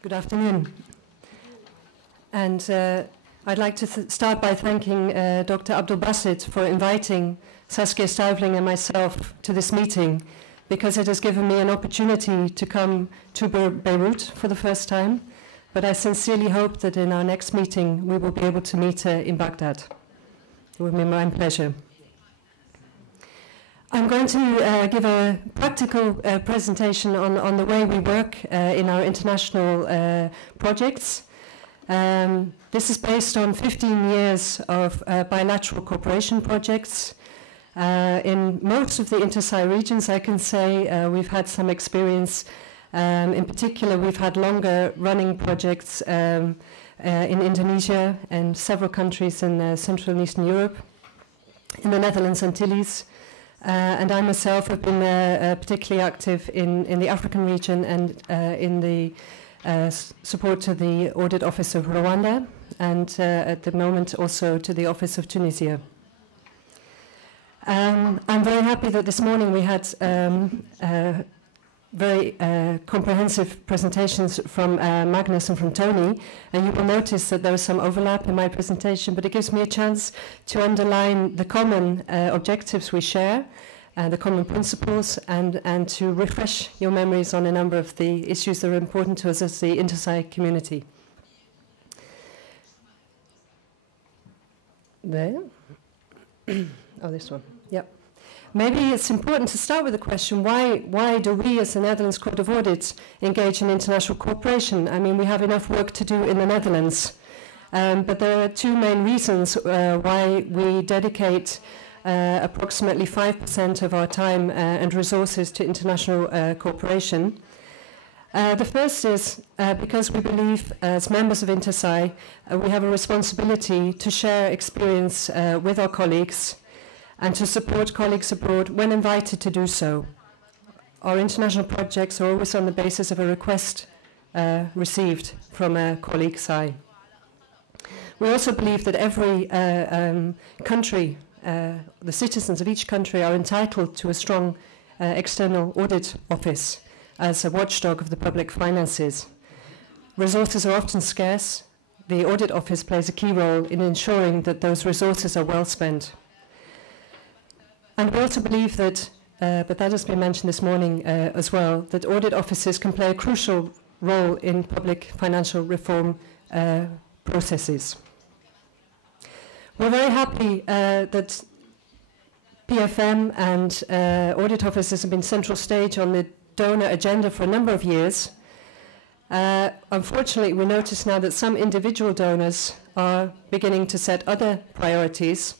Good afternoon. And I'd like to start by thanking Dr. Abdul-Basit for inviting Saskia Stuyvling and myself to this meeting, because it has given me an opportunity to come to Beirut for the first time. But I sincerely hope that in our next meeting we will be able to meet in Baghdad. It will be my pleasure. I'm going to give a practical presentation on the way we work in our international projects. This is based on 15 years of bilateral cooperation projects. In most of the inter-SAI regions, I can say we've had some experience. In particular, we've had longer running projects in Indonesia and several countries in Central and Eastern Europe, in the Netherlands, Antilles. And I myself have been particularly active in the African region and in the support to the Audit Office of Rwanda, and at the moment also to the Office of Tunisia. I'm very happy that this morning we had very comprehensive presentations from Magnus and from Tony, and you will notice that there is some overlap in my presentation, but it gives me a chance to underline the common objectives we share, the common principles, and to refresh your memories on a number of the issues that are important to us as the inter-SAI community. There. Oh, this one. Yep. Maybe it's important to start with the question, why do we as the Netherlands Court of Audit engage in international cooperation? I mean, we have enough work to do in the Netherlands. But there are two main reasons why we dedicate approximately 5% of our time and resources to international cooperation. The first is because we believe, as members of inter-SAI, we have a responsibility to share experience with our colleagues and to support colleagues abroad when invited to do so. Our international projects are always on the basis of a request received from a colleague SAI. We also believe that every country, the citizens of each country, are entitled to a strong external audit office as a watchdog of the public finances. Resources are often scarce. The audit office plays a key role in ensuring that those resources are well spent. And we also believe that, but that has been mentioned this morning as well, that audit offices can play a crucial role in public financial reform processes. We're very happy that PFM and audit offices have been central stage on the donor agenda for a number of years. Unfortunately, we notice now that some individual donors are beginning to set other priorities,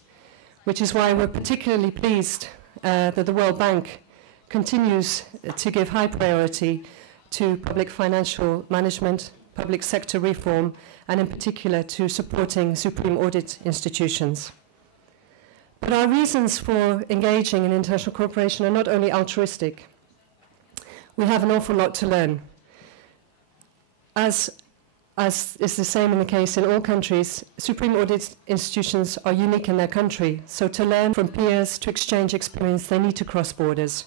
which is why we're particularly pleased that the World Bank continues to give high priority to public financial management, public sector reform, and in particular to supporting supreme audit institutions. But our reasons for engaging in international cooperation are not only altruistic. We have an awful lot to learn. As is the same in the case in all countries, supreme audit institutions are unique in their country. So to learn from peers, to exchange experience, they need to cross borders.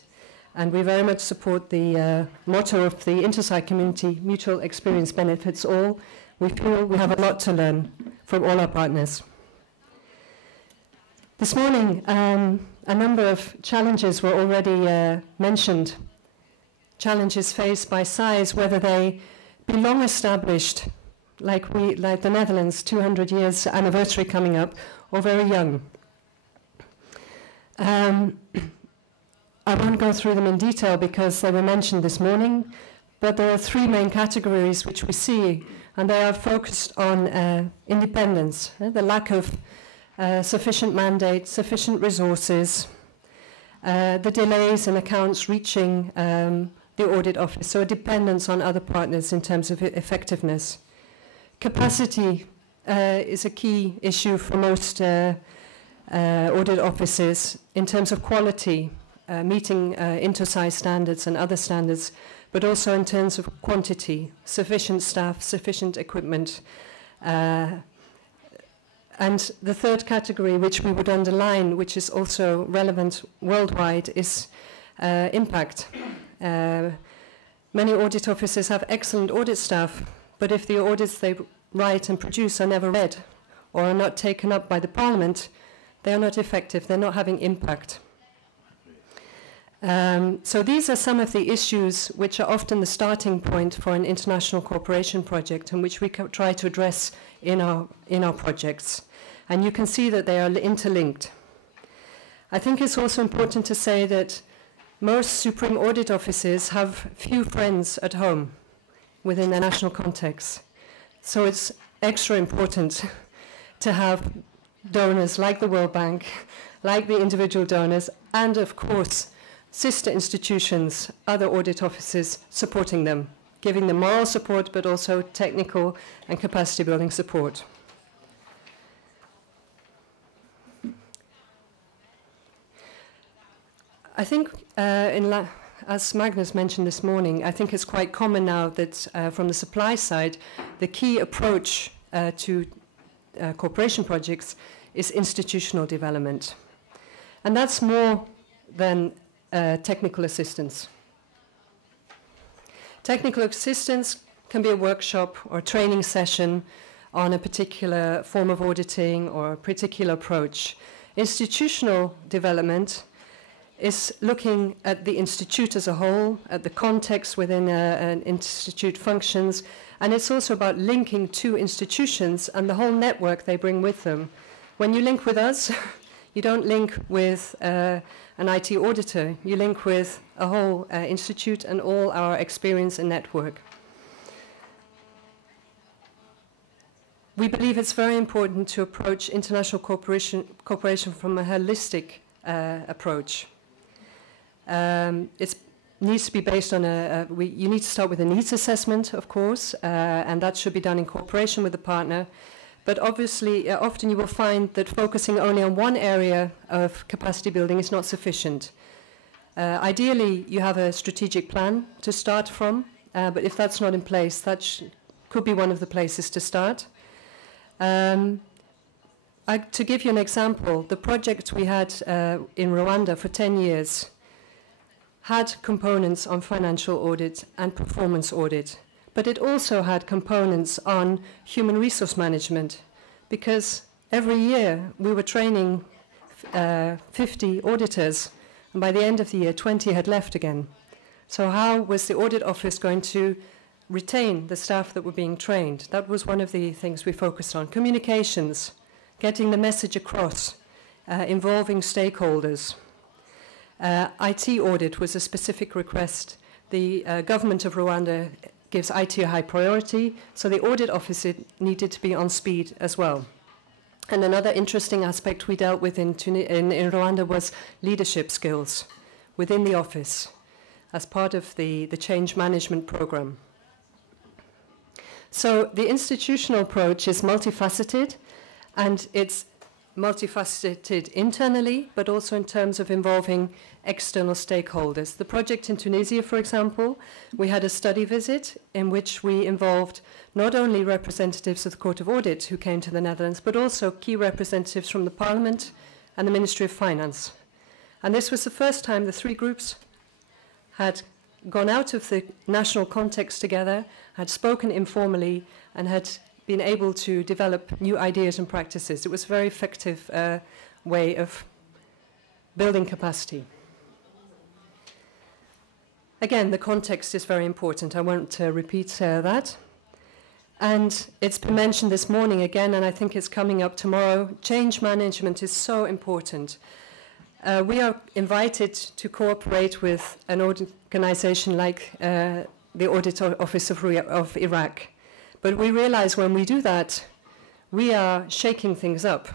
And we very much support the motto of the inter-SAI community, mutual experience benefits all. We feel we have a lot to learn from all our partners. This morning, a number of challenges were already mentioned. Challenges faced by SAIs, whether they be long established, like the Netherlands, 200 years anniversary coming up, or very young. I won't go through them in detail because they were mentioned this morning, but there are three main categories which we see, and they are focused on independence, the lack of sufficient mandate, sufficient resources, the delays in accounts reaching the audit office, so a dependence on other partners in terms of effectiveness. Capacity is a key issue for most audit offices in terms of quality, meeting inter-SAI standards and other standards, but also in terms of quantity, sufficient staff, sufficient equipment. And the third category, which we would underline, which is also relevant worldwide, is impact. Many audit offices have excellent audit staff, but if the audits they write and produce are never read or are not taken up by the Parliament, they are not effective, they're not having impact. So these are some of the issues which are often the starting point for an international cooperation project and which we try to address in our projects. And you can see that they are interlinked. I think it's also important to say that most Supreme Audit Offices have few friends at home within their national context. So it's extra important to have donors like the World Bank, like the individual donors, and of course, sister institutions, other audit offices supporting them, giving them moral support, but also technical and capacity building support. I think, as Magnus mentioned this morning, I think it's quite common now that from the supply side, the key approach to cooperation projects is institutional development. And that's more than technical assistance. Technical assistance can be a workshop or a training session on a particular form of auditing or a particular approach. Institutional development is looking at the institute as a whole, at the context within an institute functions, and it's also about linking two institutions and the whole network they bring with them. When you link with us, you don't link with an IT auditor, you link with a whole institute and all our experience and network. We believe it's very important to approach international cooperation from a holistic approach. It needs to be based on you need to start with a needs assessment, of course, and that should be done in cooperation with the partner. But obviously, often you will find that focusing only on one area of capacity building is not sufficient. Ideally, you have a strategic plan to start from, but if that's not in place, that could be one of the places to start. To give you an example, the project we had in Rwanda for 10 years had components on financial audit and performance audit, but it also had components on human resource management, because every year we were training 50 auditors, and by the end of the year 20 had left again. So how was the audit office going to retain the staff that were being trained? That was one of the things we focused on. Communications, getting the message across, involving stakeholders. IT audit was a specific request. The government of Rwanda gives IT a high priority, so the audit office needed to be on speed as well. And another interesting aspect we dealt with in Rwanda was leadership skills within the office as part of the change management program. So the institutional approach is multifaceted, and it's multifaceted internally, but also in terms of involving external stakeholders. The project in Tunisia, for example, we had a study visit in which we involved not only representatives of the Court of Audit who came to the Netherlands, but also key representatives from the Parliament and the Ministry of Finance. And this was the first time the three groups had gone out of the national context together, had spoken informally, and had been able to develop new ideas and practices. It was a very effective way of building capacity. Again, the context is very important. I won't repeat that. And it's been mentioned this morning again, and I think it's coming up tomorrow. Change management is so important. We are invited to cooperate with an organization like the Audit Office of Iraq. But we realize when we do that, we are shaking things up.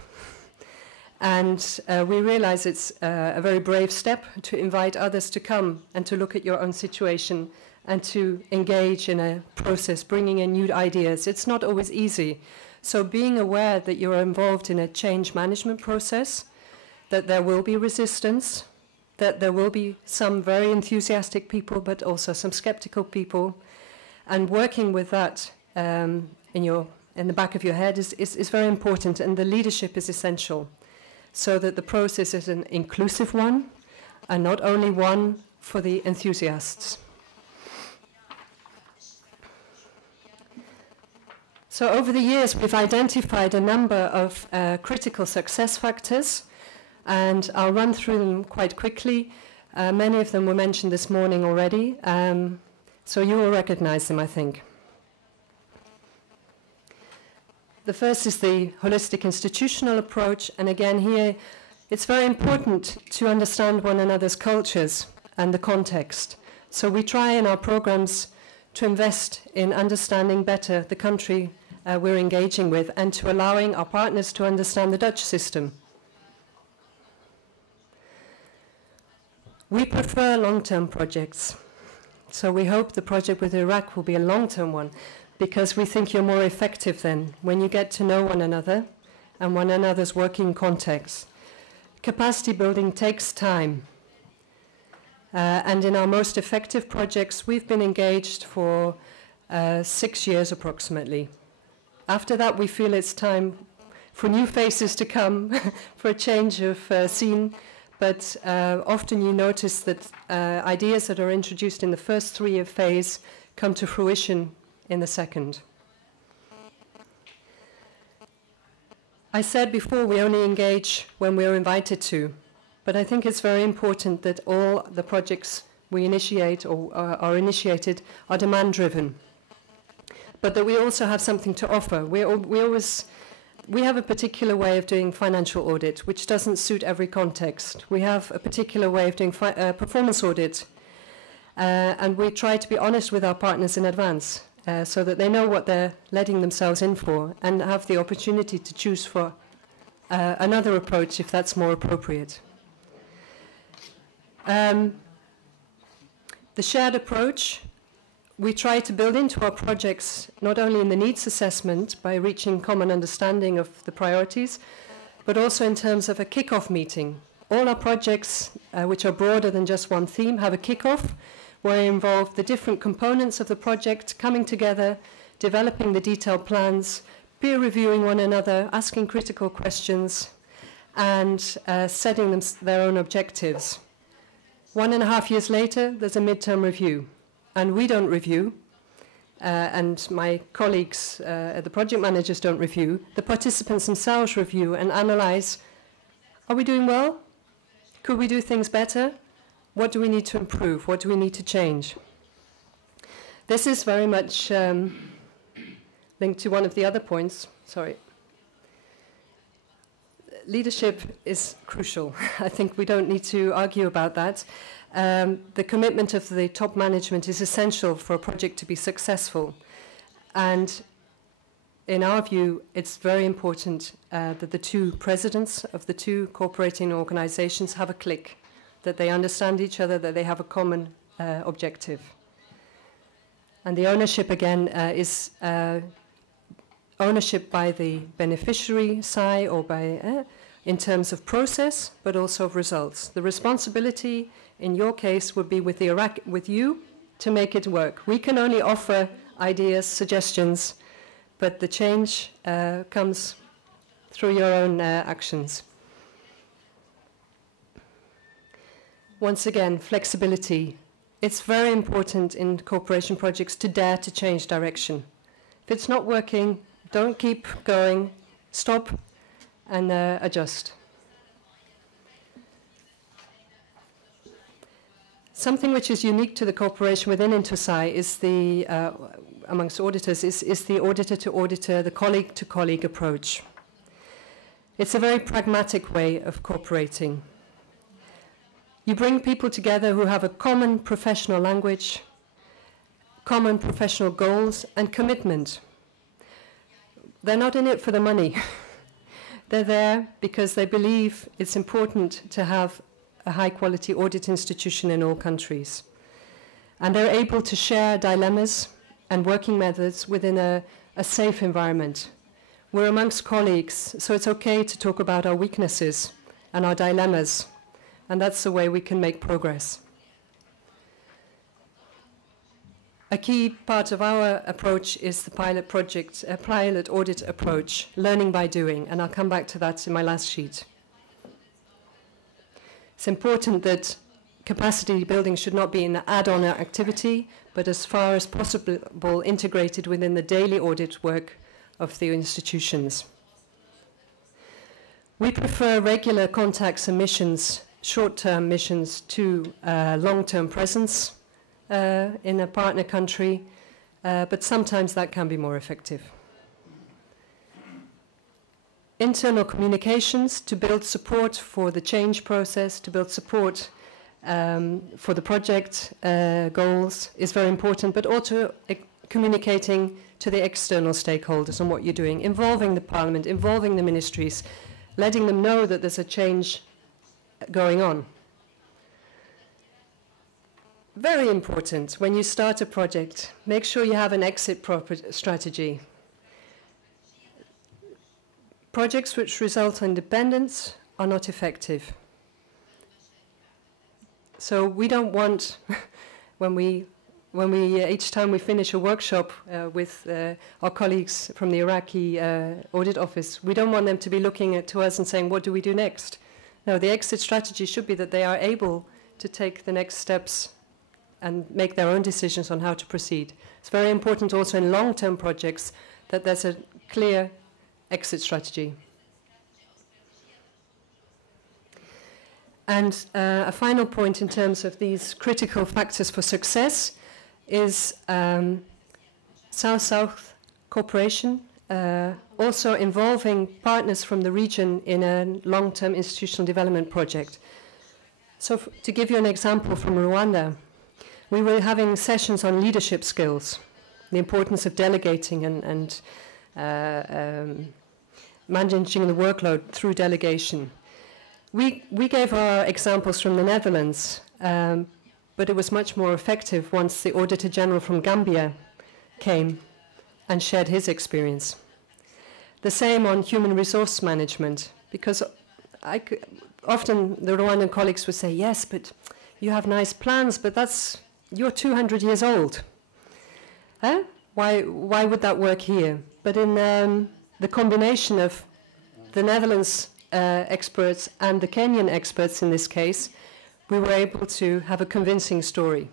And we realize it's a very brave step to invite others to come and to look at your own situation and to engage in a process, bringing in new ideas. It's not always easy. So being aware that you're involved in a change management process, that there will be resistance, that there will be some very enthusiastic people, but also some skeptical people, and working with that in the back of your head is very important, and the leadership is essential, so that the process is an inclusive one, and not only one for the enthusiasts. So over the years, we've identified a number of critical success factors, and I'll run through them quite quickly. Many of them were mentioned this morning already, so you will recognize them, I think. The first is the holistic institutional approach, and again here, it's very important to understand one another's cultures and the context. So we try in our programs to invest in understanding better the country we're engaging with and to allowing our partners to understand the Dutch system. We prefer long-term projects. So we hope the project with Iraq will be a long-term one, because we think you're more effective then when you get to know one another and one another's working context. Capacity building takes time. And in our most effective projects, we've been engaged for 6 years approximately. After that, we feel it's time for new faces to come, for a change of scene. But often you notice that ideas that are introduced in the first 3-year phase come to fruition in the second. I said before we only engage when we are invited to. But I think it's very important that all the projects we initiate or are initiated are demand-driven, but that we also have something to offer. We have a particular way of doing financial audit, which doesn't suit every context. We have a particular way of doing performance audit, and we try to be honest with our partners in advance so that they know what they're letting themselves in for and have the opportunity to choose for another approach if that's more appropriate. The shared approach, we try to build into our projects not only in the needs assessment by reaching common understanding of the priorities, but also in terms of a kick-off meeting. All our projects, which are broader than just one theme, have a kick-off where we involve the different components of the project coming together, developing the detailed plans, peer reviewing one another, asking critical questions, and setting their own objectives. 1.5 years later, there's a midterm review, and we don't review, and my colleagues, the project managers don't review. The participants themselves review and analyze, are we doing well? Could we do things better? What do we need to improve? What do we need to change? This is very much linked to one of the other points. Sorry. Leadership is crucial. I think we don't need to argue about that. The commitment of the top management is essential for a project to be successful. And in our view, it's very important that the two presidents of the two cooperating organizations have a click, that they understand each other, that they have a common objective. And the ownership, again, is ownership by the beneficiary side or by in terms of process, but also of results. The responsibility in your case would be with you to make it work. We can only offer ideas, suggestions, but the change comes through your own actions. Once again, flexibility. It's very important in cooperation projects to dare to change direction. If it's not working, don't keep going, stop and adjust. Something which is unique to the cooperation within Intosai is the, amongst auditors, is the auditor-to-auditor, the colleague-to-colleague approach. It's a very pragmatic way of cooperating. You bring people together who have a common professional language, common professional goals, and commitment. They're not in it for the money. They're there because they believe it's important to have a high-quality audit institution in all countries. And they're able to share dilemmas and working methods within a safe environment. We're amongst colleagues, so it's okay to talk about our weaknesses and our dilemmas, and that's the way we can make progress. A key part of our approach is the pilot project, pilot audit approach, learning by doing, and I'll come back to that in my last sheet. It's important that capacity building should not be an add-on activity, but as far as possible integrated within the daily audit work, of the institutions. We prefer regular contacts and missions, short-term missions, to long-term presence in a partner country, but sometimes that can be more effective. Internal communications to build support for the change process, to build support for the project goals is very important, but also communicating to the external stakeholders on what you're doing, involving the parliament, involving the ministries, letting them know that there's a change going on. Very important, when you start a project, make sure you have an exit strategy. Projects which result in dependence are not effective. So we don't want, each time we finish a workshop with our colleagues from the Iraqi audit office, we don't want them to be looking to us and saying, what do we do next? No, the exit strategy should be that they are able to take the next steps and make their own decisions on how to proceed. It's very important also in long-term projects that there's a clear exit strategy. And a final point in terms of these critical factors for success is South-South cooperation, also involving partners from the region in a long-term institutional development project. So to give you an example from Rwanda, we were having sessions on leadership skills, the importance of delegating and managing the workload through delegation. We gave our examples from the Netherlands, but it was much more effective once the Auditor General from Gambia came and shared his experience. The same on human resource management, because often the Rwandan colleagues would say, yes, but you have nice plans, but you're 200 years old. Huh? Why would that work here? But in the combination of the Netherlands experts and the Kenyan experts in this case, we were able to have a convincing story.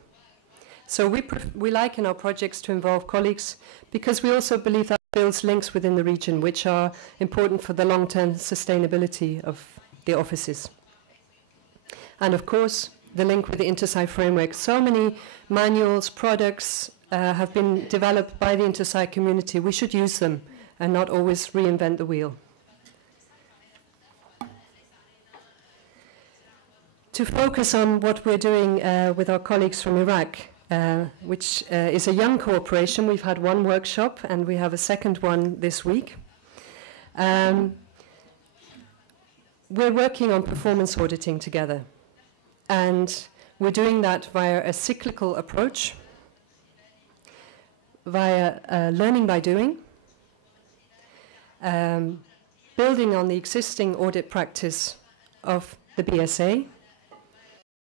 So we like in our projects to involve colleagues because we also believe that builds links within the region which are important for the long-term sustainability of the offices. And of course, the link with the InterSci framework. So many manuals, products have been developed by the InterSci community. We should use them and not always reinvent the wheel. To focus on what we're doing with our colleagues from Iraq, which is a young cooperation. We've had one workshop and we have a second one this week. We're working on performance auditing together. And we're doing that via a cyclical approach, via learning by doing, building on the existing audit practice of the BSA,